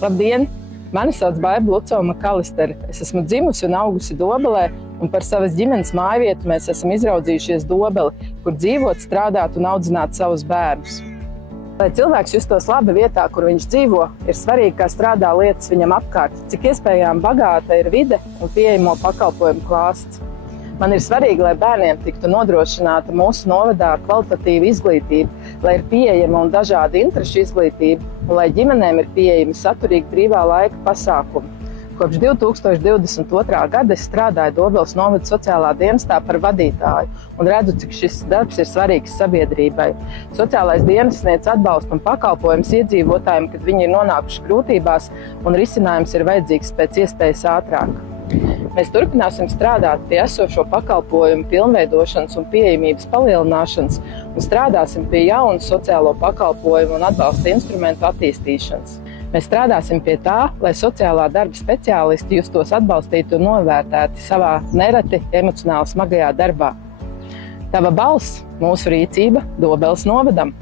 Labdien! Mani sauc Baiba Lucova Makalistere. Es esmu dzimusi un augusi Dobelē, un par savas ģimenes mājvietu mēs esam izraudzījušies Dobeli, kur dzīvot, strādāt un audzināt savus bērnus. Lai cilvēks justos labi vietā, kur viņš dzīvo, ir svarīgi, kā strādā lietas viņam apkārt, cik iespējām bagāta ir vide un pieejamo pakalpojumu klāsts. Man ir svarīgi, lai bērniem tiktu nodrošināta mūsu novadā kvalitatīva izglītība, lai ir pieejama un dažāda interešu izglītība, un lai ģimenēm ir pieejami saturīgi brīvā laika pasākumi. Kopš 2022. gada es strādāju Dobeles novada sociālā dienestā par vadītāju un redzu, cik šis darbs ir svarīgs sabiedrībai. Sociālais dienests sniedz atbalstu un pakalpojumus iedzīvotājiem, kad viņi ir nonākuši grūtībās, un risinājums ir vajadzīgs pēc iespējas ātrāk. Mēs turpināsim strādāt pie esošo pakalpojumu pilnveidošanas un pieejamības palielināšanas un strādāsim pie jaunu sociālo pakalpojumu un atbalsta instrumentu attīstīšanas. Mēs strādāsim pie tā, lai sociālā darba speciālisti justos atbalstīti un novērtēti savā nereti emocionāli smagajā darbā. Tava balss, mūsu rīcība Dobeles novadam!